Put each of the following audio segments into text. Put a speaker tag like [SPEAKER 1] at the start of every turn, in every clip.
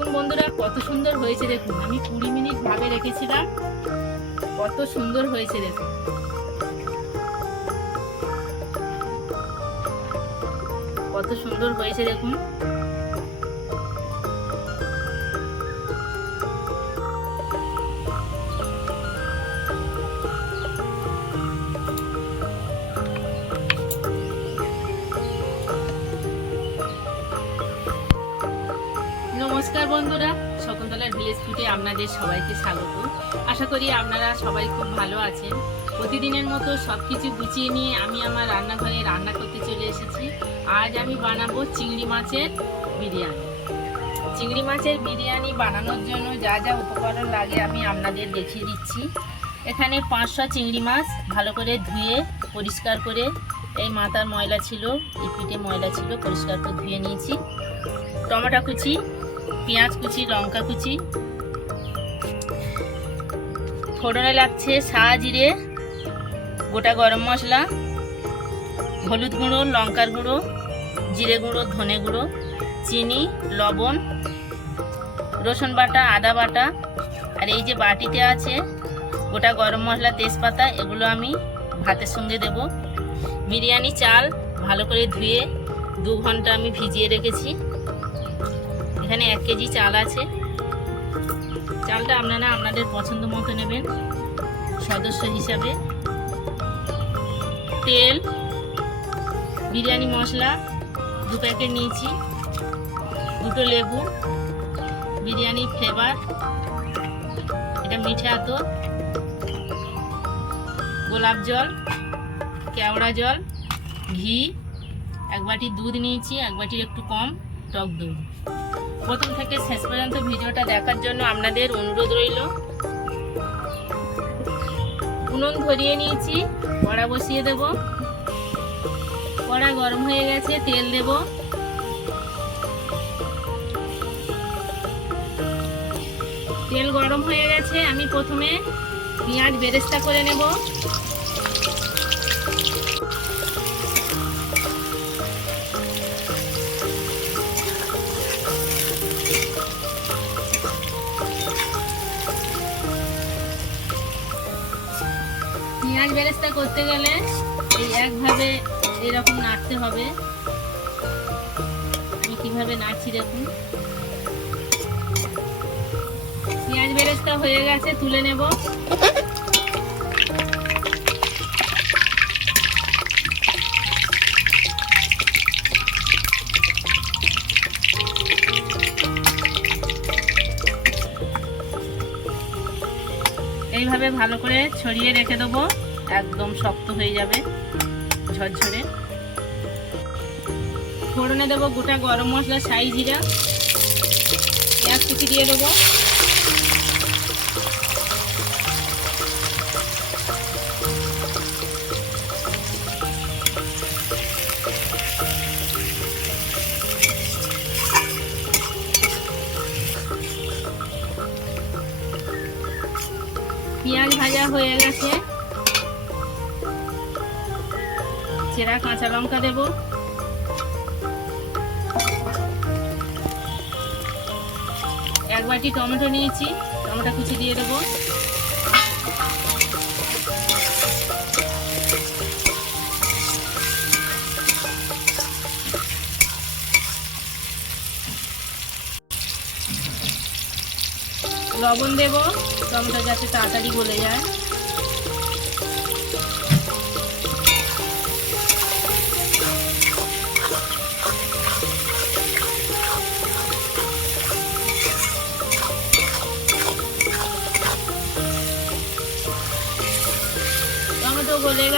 [SPEAKER 1] দেখুন বন্ধুরা, কত সুন্দর হয়েছে দেখুন। আমি কুড়ি মিনিট ভাবে রেখেছিলাম। কত সুন্দর হয়েছে দেখুন। কত সুন্দর হয়েছে দেখুন। বন্ধুরা, শকুন্তলার ভিলেজ ফুটে আপনাদের সবাইকে স্বাগত। আশা করি আপনারা সবাই খুব ভালো আছেন। প্রতিদিনের মতো সব কিছু গুছিয়ে নিয়ে আমি আমার রান্নাঘরে রান্না করতে চলে এসেছি। আজ আমি বানাবো চিংড়ি মাছের বিরিয়ানি। চিংড়ি মাছের বিরিয়ানি বানানোর জন্য যা যা উপকরণ লাগে আমি আপনাদের দেখিয়ে দিচ্ছি। এখানে পাঁচশো চিংড়ি মাছ ভালো করে ধুয়ে, পরিষ্কার করে, এই মাথার ময়লা ছিল, এই পিঠে ময়লা ছিল, পরিষ্কার করে ধুয়ে নিয়েছি। টমেটো কুচি পেঁয়াজ কুচি, লঙ্কা কুচি। ফোড়নে লাগছে সা জিরে, গোটা গরম মশলা, হলুদ গুঁড়ো, লঙ্কার গুঁড়ো, জিরে গুঁড়ো, ধনে গুঁড়ো, চিনি, লবণ, রসুন বাটা, আদা বাটা, আর এই যে বাটিতে আছে গোটা গরম মশলা, তেজপাতা, এগুলো আমি ভাতের সঙ্গে দেব। বিরিয়ানি, চাল ভালো করে ধুয়ে দু ঘণ্টা আমি ভিজিয়ে রেখেছি। এখানে এক কেজি চাল আছে। চালটা আপনারা আপনাদের পছন্দ মতো নেবেন, সদস্য হিসাবে। তেল, বিরিয়ানি মশলা, দু প্যাকেট নিয়েছি। দুটো লেবু, বিরিয়ানি ফ্লেভার, এটা মিঠে আতর, গোলাপ জল, কেওড়া জল, ঘি, এক বাটি দুধ নিয়েছি, এক বাটির একটু কম। টক দই। প্রথম থেকে শেষ পর্যন্ত ভিডিওটা দেখার জন্য আপনাদের অনুরোধ রইল। উনুন ধরিয়ে নিয়েছি, কড়া বসিয়ে দেব। কড়া গরম হয়ে গেছে, তেল দেব। তেল গরম হয়ে গেছে, আমি প্রথমে পেঁয়াজ বেরেস্তা করে নেব। পেঁয়াজ বেরেস্তা করতে গেলে এই একভাবে এরকম নাড়তে হবে। আমি কীভাবে নাড়ছি দেখুন। পেঁয়াজ বেরেস্তা হয়ে গেছে, তুলে নেব। এইভাবে ভালো করে ছড়িয়ে রেখে দেবো। একদম শক্ত হয়ে যাবে ঝরঝরে। ফোড়নে দেবো গোটা গরম মশলা সাই জিরা। পেঁয়াজ কুচি দিয়ে দেবো। পেঁয়াজ ভাজা হয়ে চেরা কাঁচা লঙ্কা দেব। এক বাটি টমেটো নিয়েছি, টমেটো কুচি দিয়ে দেবো। লবণ দেব, টমেটো যাতে তাড়াতাড়ি গলে যায়।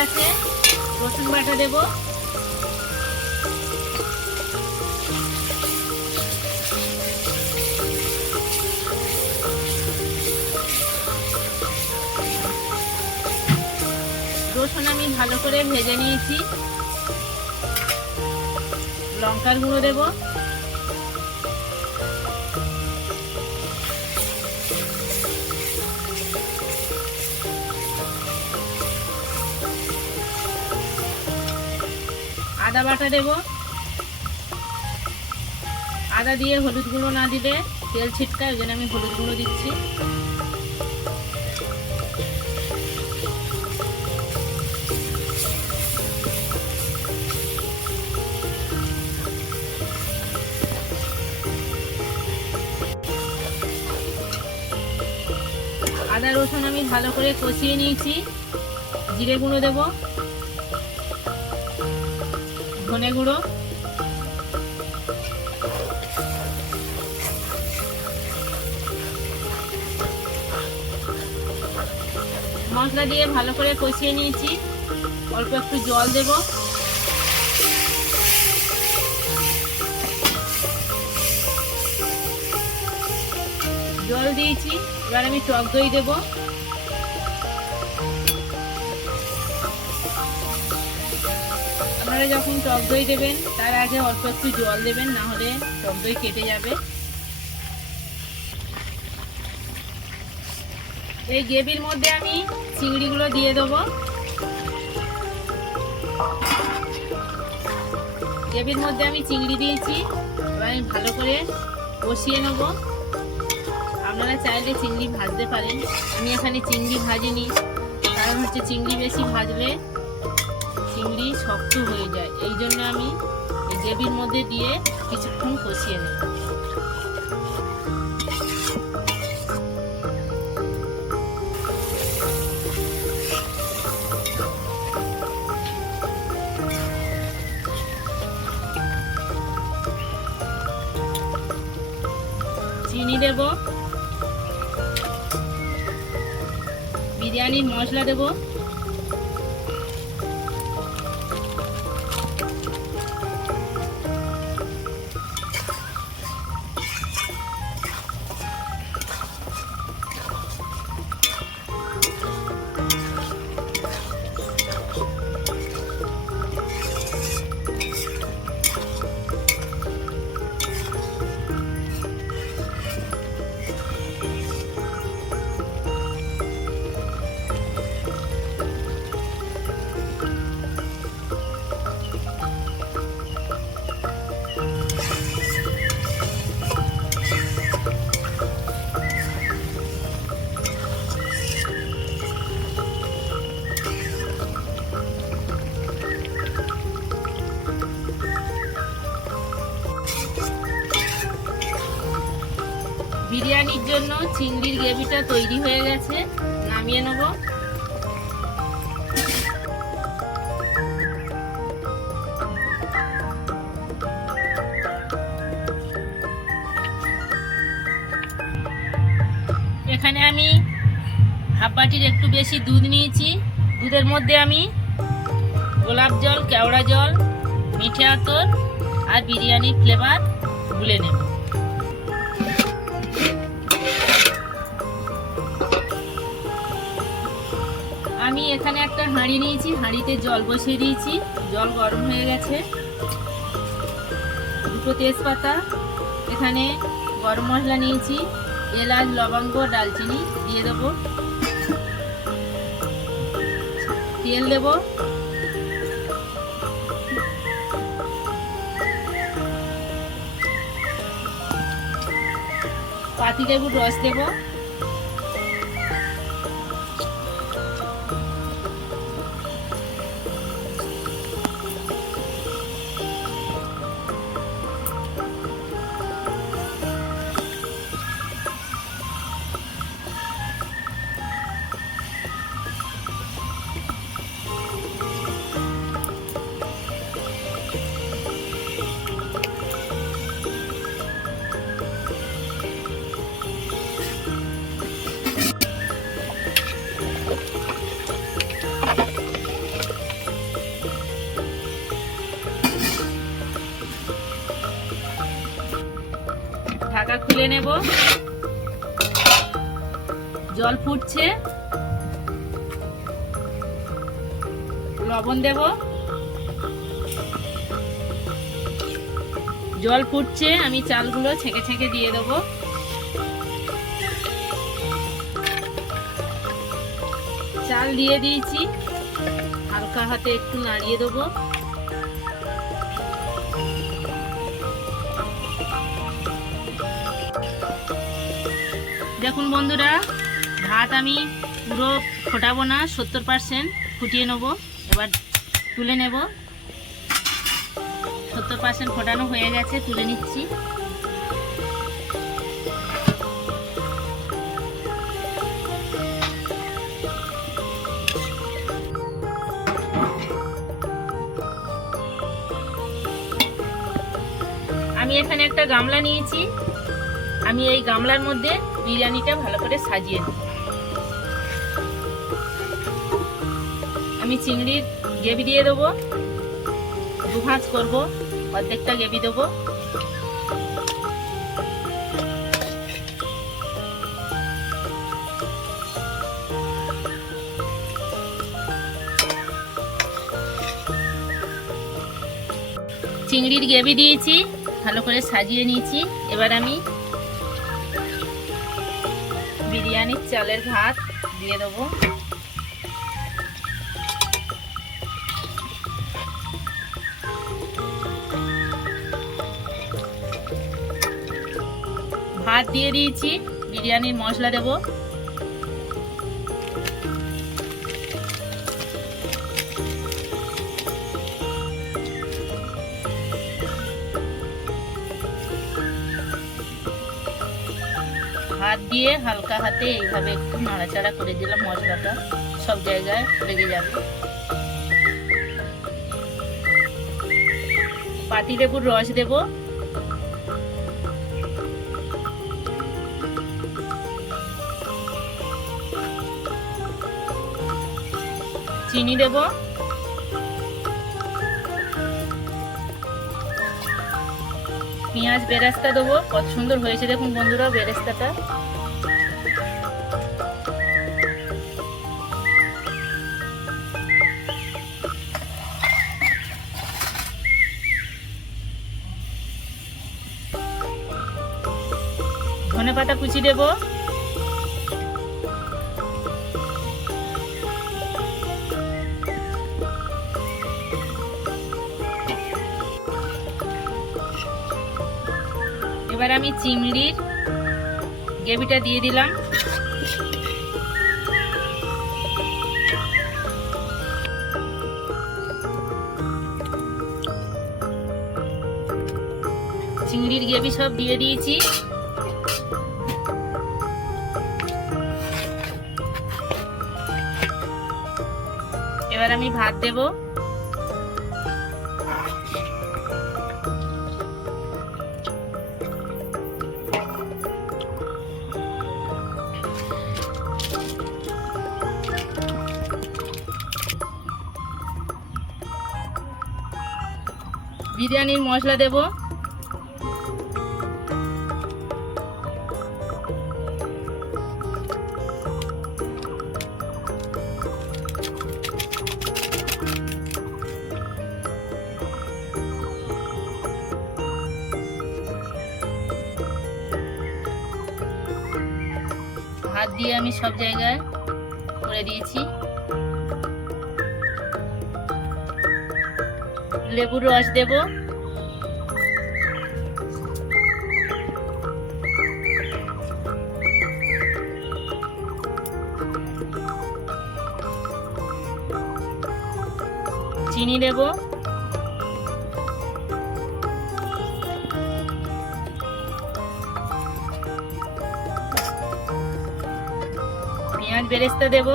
[SPEAKER 1] গেছে রসুন বাটা দেব। রসুন আমি ভালো করে ভেজে নিয়েছি। লঙ্কার গুঁড়ো দেব। আদা বাটা দেব। আদা দিয়ে হলুদ গুঁড়ো না দিলে তেল ছিটকা ওই জন্য আমি হলুদ গুঁড়ো দিচ্ছি। আদা রসুন আমি ভালো করে কষিয়ে নিয়েছি। জিরে গুঁড়ো দেব। ধনে গুঁড়ো। মশলা দিয়ে ভালো করে কষিয়ে নিয়েছি। অল্প একটু জল দেব। জল দিয়েছি। এবার আমি টক দই দেবো। আপনারা যখন টক দই দেবেন, তার আগে অল্প একটু জল দেবেন, না হলে টক দই কেটে যাবে। এই গ্রেভির মধ্যে আমি চিংড়িগুলো দিয়ে দেবো। গ্রেভির মধ্যে আমি চিংড়ি দিয়েছি, এবার আমি ভালো করে কষিয়ে নেব। আপনারা চাইলে চিংড়ি ভাজতে পারেন। আমি এখানে চিংড়ি ভাজিনি, কারণ হচ্ছে চিংড়ি বেশি ভাজলে চিংড়ি শক্ত হয়ে যায়। এই জন্য আমি এই গ্রেভির মধ্যে দিয়ে কিছুক্ষণ কষিয়ে নেব। চিনি দেব। বিরিয়ানির মশলা দেবো। চিংড়ির গ্রেভিটা তৈরি হয়ে গেছে। নামিয়ে নেব। এখানে আমি হাফ বাটির একটু বেশি দুধ নিয়েছি। দুধের মধ্যে আমি গোলাপ জল, কেওড়া জল, মিঠে আতর আর বিরিয়ানির ফ্লেভার গুলে নেব। এখানে একটা হাঁড়ি নিয়েছি, হাঁড়িতে জল বসিয়ে দিয়েছি, জল গরম হয়ে গেছে। দুটো তেজপাতা, এখানে গরম মশলা নিয়েছি, এলাচ, লবঙ্গ, ডালচিনি দিয়ে দেবো। তেল দেব। পাতি লেবুর রস দেবো। জল ফুটছে। লবণ দেব। জল ফুটছে, আমি চালগুলো ছেঁকে ছেঁকে দিয়ে দেবো। চাল দিয়ে দিয়েছি। হালকা হাতে একটু নাড়িয়ে দেবো। দেখুন বন্ধুরা, ভাত আমি পুরো ফোটাবো না, সত্তর পার্সেন্ট ফুটিয়ে নেব। এবার তুলে নেব। সত্তর পার্সেন্ট ফোটানো হয়ে গেছে, তুলে নিচ্ছি। আমি এখানে একটা গামলা নিয়েছি। আমি এই গামলার মধ্যে বিরিয়ানিটা ভালো করে সাজিয়ে দিই আমি চিংড়ির গ্রেভি দিয়ে দেবো দু ভাঁজ করব, অর্ধেকটা গ্রেভি দেবো। চিংড়ির গ্রেভি দিয়েছি, ভালো করে সাজিয়ে নিয়েছি। এবার আমি বিরিয়ানির চালের ভাত দিয়ে দেবো। ভাত দিয়ে দিয়েছি বিরিয়ানির মশলা দেব। হাত দিয়ে হালকা হাতে এইভাবে একটু নাড়াচাড়া করে দিলাম, মশলাটা সব জায়গায় লেগে যাবে। পাতি লেবুর রস দেবো। চিনি দেব। পেঁয়াজ বেরেস্তা দেবো, কত সুন্দর হয়েছে দেখুন বন্ধুরা বেরেস্তাটা। পাতা কুচি দেবো। এবার আমি চিংড়ির গ্রেভিটা দিয়ে দিলাম। চিংড়ির গ্রেভি সব দিয়ে দিয়েছি। আমি ভাত দেবো। বিরিয়ানির মশলা দেব। হাত দিয়ে আমি সব জায়গায় করে দিয়েছি। লেবুর রস দেব। চিনি দেব। পেঁয়াজ বেরেস্তা দেবো।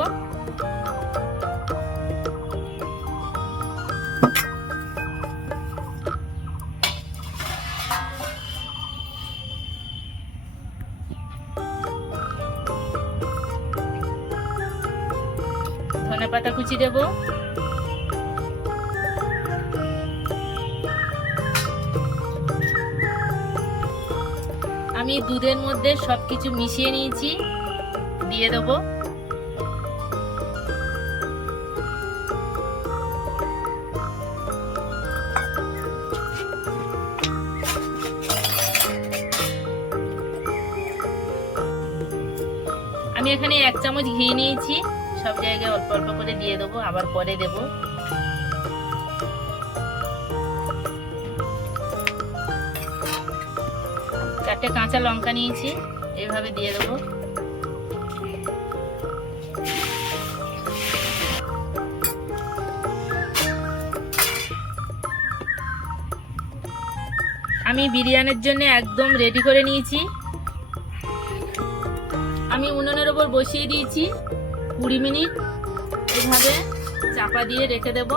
[SPEAKER 1] ধনে পাতা কুচি দেব। আমি দুধের মধ্যে সবকিছু মিশিয়ে নিয়েছি, দিয়ে দেবো। এখানে এক চামচ ঘি নিয়েছি। সব জায়গায় অল্প অল্প করে দিয়ে দেবো, আবার পরে দেব। চারটে কাঁচা লঙ্কা নিয়েছি, এভাবে দিয়ে দেবো। আমি বিরিয়ানির জন্য একদম রেডি করে নিয়েছি। ওপর বসিয়ে দিয়েছি। কুড়ি মিনিট এভাবে চাপা দিয়ে রেখে দেব।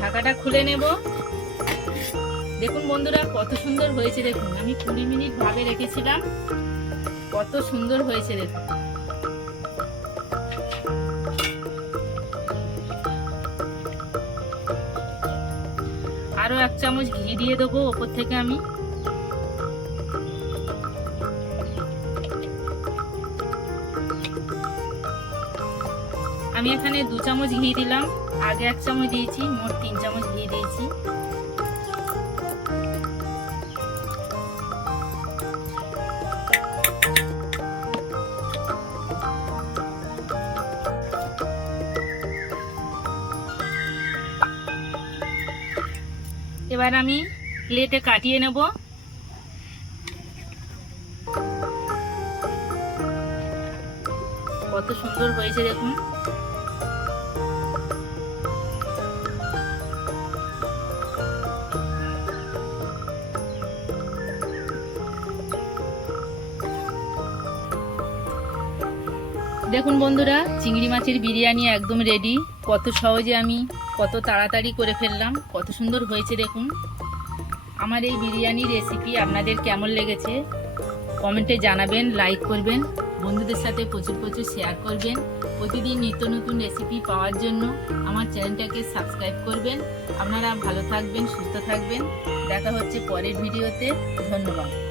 [SPEAKER 1] ঢাকাটা খুলে নেব। দেখুন বন্ধুরা, কত সুন্দর হয়েছে দেখুন। আমি কুড়ি মিনিট ভাবে রেখেছিলাম। কত সুন্দর হয়েছে দেখুন। আরও এক চামচ ঘি দিয়ে দেবো ওপর থেকে আমি। আমি এখানে দু চামচ ঘি দিলাম। আগে এক চামচ দিয়েছি, মোট তিন চামচ ঘি দিয়েছি। এবার আমি প্লেটে কাটিয়ে নেব। কত সুন্দর হয়েছে দেখুন। দেখুন বন্ধুরা, চিংড়ি মাছের বিরিয়ানি একদম রেডি কত সহজে আমি কত তাড়াতাড়ি করে ফেললাম, কত সুন্দর হয়েছে দেখুন। আমার এই বিরিয়ানি রেসিপি আপনাদের কেমন লেগেছে? কমেন্টে জানাবেন লাইক করবেন, বন্ধুদের সাথে প্রচুর প্রচুর শেয়ার করবেন। প্রতিদিন নিত্য নতুন রেসিপি পাওয়ার জন্য আমার চ্যানেলটাকে সাবস্ক্রাইব করবেন। আপনারা ভালো থাকবেন, সুস্থ থাকবেন। দেখা হচ্ছে পরের ভিডিওতে। ধন্যবাদ।